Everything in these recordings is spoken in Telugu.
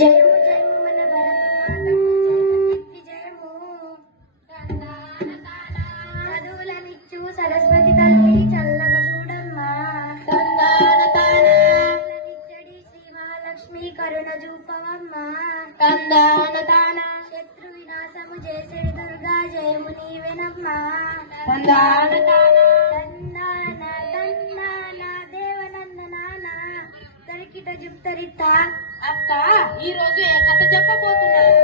జయము జయము మన భారతమాతకు జయము చదువులనిచ్చు సరస్వతి తల్లి చల్లగా చూడమ్మా చల్లనిచ్చడి శ్రీ మహాలక్ష్మి కరుణ చూపవమ్మా శత్రు వినాశము చేసేడు దుర్గా జయము నీవెనమ్మా తరికిట జుప్తరిత అక్క ఈ రోజు ఏ కథ చెప్పబోతున్నావు?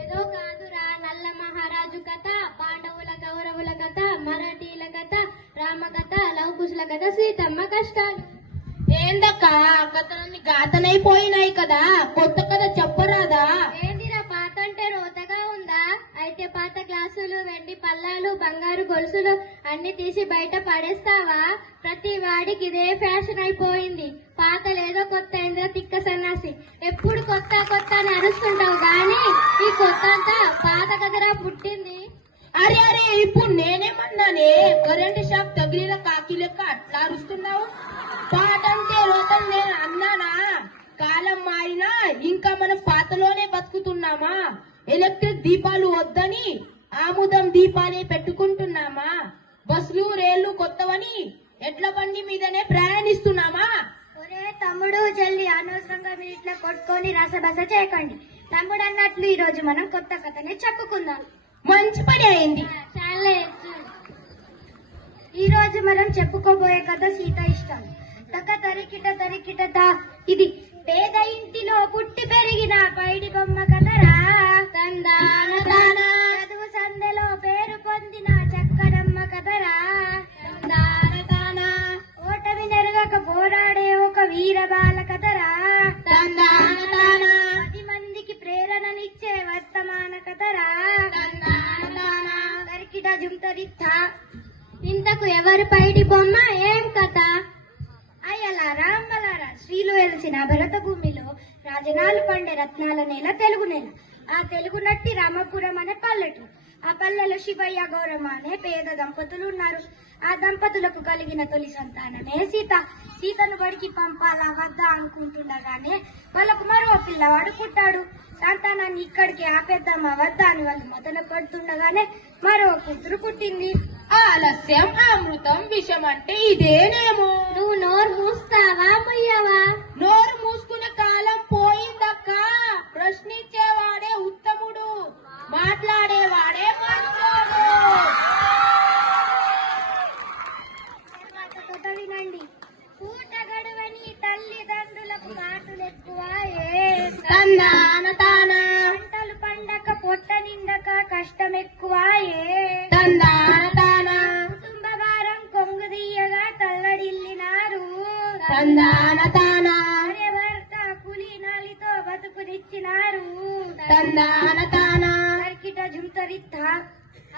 ఏదో కాదురా, నల్ల మహారాజు కథ, పాండవుల కౌరవుల కథ, మరాఠీల కథ, రామ కథ, లవకుశుల కథ, సీతమ్మ కష్టాలు. ఏందక్క కథలన్నీ గాతనైపోయినాయి కదా, కొత్త కథ చెప్పరాదా? ఏందిరా పాత అంటే రోతగా ఉందా? అయితే పాత గ్లాసులు, వెండి పల్లాలు, బంగారు గొలుసులు అన్ని తీసి బయట పడేస్తావా? ప్రతి వాడికి ఇదే ఫ్యాషన్ అయిపోయింది. పాత లేదో కొత్త అయిందో తిక్క సన్నాసి. ఎప్పుడు కొత్త కొత్త అని అరుస్తుంటావు గాని ఈ కొత్త అంతా పాత కథరా పుట్టింది. అరే అరే ఇప్పుడు నేనేమన్నానే, కరెంట్ షాక్ తగిలిన కాకి లెక్క అట్లా అరుస్తున్నావు? పాట అంటే రోతం నేను అన్నానా? కాలం మారినా ఇంకా మనం పాతలోనే బతుకుతున్నామా? ఎలక్ట్రిక్ దీపాలు వద్దని ఆముదం దీపాలే పెట్టుకుంటున్నామా? బస్సులు రైళ్లు కొత్తవని ఎడ్ల బండి మీదనే ప్రయాణిస్తున్నామా? ఒరే తమ్ముడు చెల్లి, అనవసరంగా మీరు ఇట్లా కొట్టుకొని రసబస చేయకండి. తమ్ముడు అన్నట్లు ఈ రోజు మనం కొత్త కథనే చెప్పుకుందాం. మంచి పని అయింది. చాలే, ఈ రోజు మనం చెప్పుకోబోయే కథ సీత ఇష్టం. తక తరికిట తరికిట తా. ఇది పేద ఇంటిలో పుట్టి పెరిగిన పైడి బొమ్మ కథరా. చదువు సందెలో పేరు పొందిన చక్కడమ్మ కథరా. ఓటమి నెరగక పోరాడే ఒక వీరబాల కథరా. 10 మందికి ప్రేరణనిచ్చే వర్తమాన కథరా. తరికిట జుంతరిత్త. ఇంతకు ఎవరు పైడి బొమ్మ, ఏం కథ? అయ్యలారా అమ్మలారా, శ్రీలు వెలిసిన భరత భూమిలో రాజనాలు పండే రత్నాల నేల తెలుగు నేల. ఆ తెలుగు నట్టి రామపురం అనే పల్లెటూరు. ఆ పల్లెలో శివయ్య గౌరమ్మ అనే పేద దంపతులు ఉన్నారు. ఆ దంపతులకు కలిగిన తొలి సంతానమే సీత. సీతను బడికి పంపాలా వద్దా అనుకుంటుండగానే వాళ్ళకు మరో పిల్లవాడు పుట్టాడు. సంతానాన్ని ఇక్కడికి ఆపేద్దామా వద్దా అని వాళ్ళు మొదలు పడుతుండగానే మరో కూతురు పుట్టింది. ఆలస్యం అమృతం విషం అంటే ఇదేనేమో. నువ్వు నోరు మూస్తావా ముయ్యవా? నోరు మూసుకునే కాలం పోయిందక్క. ప్రశ్నించేవాడే ఉత్తముడు, మాట్లాడేవాడే మంచోడు. కథ వినండి. పూట గడువని తల్లిదండ్రులకు మాటలు ఎక్కువ. పంటలు పండక పొట్ట నిండక కష్టం ఎక్కువ. కుటుంబ భారం కొంగు తీయగా తల్లడిల్లినారు. భార్య భర్త కూలీనాలితో బతుకునిచ్చినారు. తరికిట జుంతరిత్త.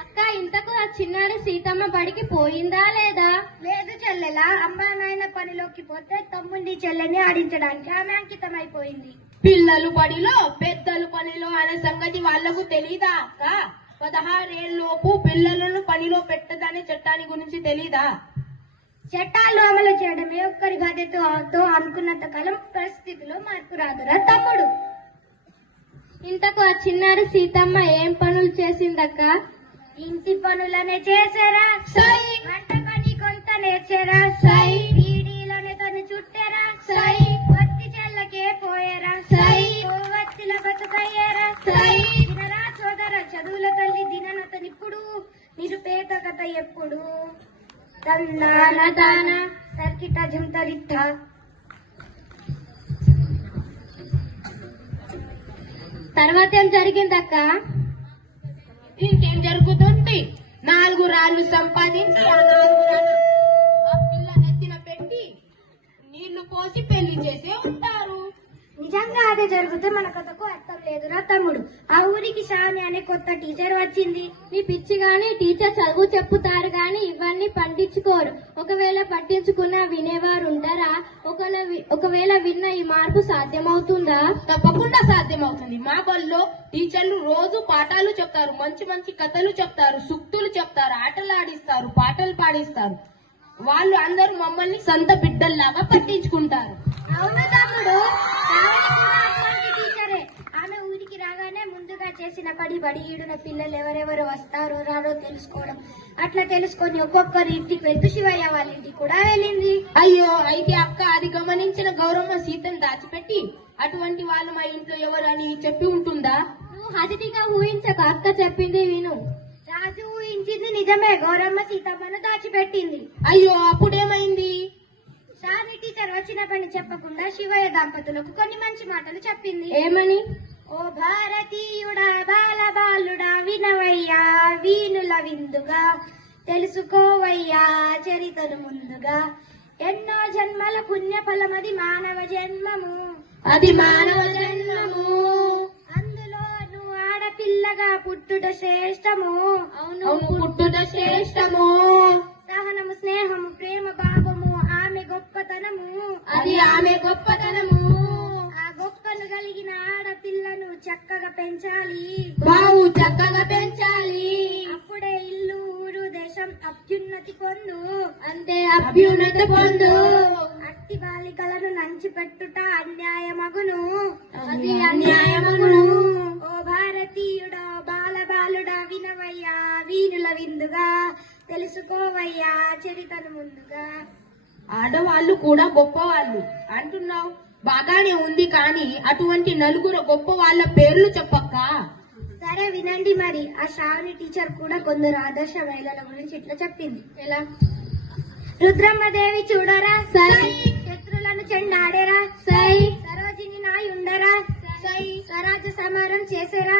అక్క, ఇంతకు ఆ చిన్నారి సీతమ్మ బడికి పోయిందా లేదా? లేదు చెల్లెలా, అమ్మా నాయన పనిలోకి పోతే తమ్ముండి చెల్లెని ఆడించడానికి ఆమె అంకితమైపోయింది. పిల్లలు బడిలో పెద్దలు పనిలో అనే సంగతి వాళ్లకు తెలీదా అక్క? 16 ఏళ్లలోపు పిల్లలను పనిలో పెట్టదనే చట్టాన్ని గురించి తెలీదా? చట్టాలు అమలు చేయడమే ఒక్కరి బాధ్యతతో అనుకున్నంత కాలం పరిస్థితిలో మార్పు రాదురా తమ్ముడు. ఇంతకు ఆ చిన్నారి సీతమ్మ ఏం పనులు చేసిందక్క? ఇంటి పనులనే చేసారా, వంట పని కొంత నేర్చారా, బీడీలోనే తను చుట్టారా, వత్తి చెల్లకే పోయారా, వత్తిల బతుకయ్యారా. దినరా సోదర, చదువుల తల్లి దిననతనిప్పుడు, నిరుపేద కథ ఎప్పుడు. తరికిట జుంతరిత్త. తర్వాత ఏం జరిగిందక్క? ఇంకేం జరుగుతుంది? 4 రాళ్లు సంపాదించి ఆ పిల్ల నెత్తిన పెట్టి నీళ్లు పోసి పెళ్లి చేసే ఉంటారు. నిజంగా అదే జరిగితే మన కథకు అర్థం లేదురా తమ్ముడు. ఆ ఊరికి షాని అనే కొత్త టీచర్ వచ్చింది. మీ పిచ్చి గాని, టీచర్ చదువు చెప్పుతారు గాని ఇవన్నీ పట్టించుకోరు. ఒకవేళ పట్టించుకున్నా వినేవారు ఉంటారా? ఒకవేళ విన్న ఈ మార్పు సాధ్యమవుతుందా? తప్పకుండా సాధ్యమవుతుంది. మా బల్లో టీచర్లు రోజు పాఠాలు చెప్తారు, మంచి మంచి కథలు చెప్తారు, సూక్తులు చెప్తారు, ఆటలు ఆడిస్తారు, పాటలు పాడిస్తారు. వాళ్ళు అందరూ మమ్మల్ని సొంత బిడ్డల్లాగా పట్టించుకుంటారు. అవును తమ్ముడు, టీచరే వచ్చిన బడి ఈడున పిల్లలు ఎవరెవరు వస్తారో రారో తెలుసుకోవడం. అట్లా తెలుసుకొని ఒక్కొక్కరి ఇంటికి వెళ్తూ శివయ్య వాళ్ళ ఇంటికి కూడా వెళ్ళింది. అయ్యో, అయితే అక్క అది గమనించిన గౌరమ్మ సీతను దాచిపెట్టి అటువంటి వాళ్ళు మా ఇంట్లో ఎవరు అని చెప్పి ఉంటుందా? నువ్వు అతిథిగా ఊహించక అక్క చెప్పింది విను. రాజు ఊహించింది నిజమే, గౌరమ్మ సీతమ్మను దాచిపెట్టింది. అయ్యో, అప్పుడేమైంది? శారద టీచర్ వచ్చిన పని చెప్పకుండా శివయ్య దంపతులకు కొన్ని మంచి మాటలు చెప్పింది. ఏమని? ఓ భారతీయుడా బాలబాలుడా వినవయ్యా వీనుల విందుగా, తెలుసుకోవయ్యా చరితను ముందుగా, ఎన్నో జన్మల పుణ్య ఫలమది మానవ జన్మము, అది మానవ జన్మము. అందులో నువ్వు ఆడపిల్లగా పుట్టుట శ్రేష్టము. అవును, పుట్టుట శ్రేష్టము. సహనము స్నేహము ప్రేమ భావము ఆమె గొప్పతనము, అది ఆమె గొప్పతనము. ఆ గొప్పను కలిగిన ఆడపిల్లను చక్కగా పెంచాలి. బావు చక్కగా పెంచాలి. అప్పుడే ఇల్లు ఊరు దేశం అభ్యున్నతి పొందు. అంతే, అభ్యున్నతి పొందు. అట్టి బాలికలను నంచి పెట్టుట అన్యాయమగును, అది అన్యాయమగును. ఓ భారతీయుడా బాలబాలుడా వినవయ్యా వీనుల విందుగా, తెలుసుకోవయ్యా చరితను ముందుగా. ఆడవాళ్ళు కూడా గొప్పవాళ్ళు అంటున్నావు, బాగానే ఉంది, కానీ అటువంటి నలుగురు గొప్ప వాళ్ళ పేర్లు చెప్పక్క. సరే వినండి మరి. ఆ శ్రావణి టీచర్ కూడా కొందరు ఆదర్శ మహిళల గురించి ఇట్లా చెప్పింది. ఎలా? రుద్రమ్మదేవి చూడరా సై. శత్రులను చెండాడేరా సై. సరోజిని నాయుండరా సై. స్వరాజ్య సమరం చేసేరా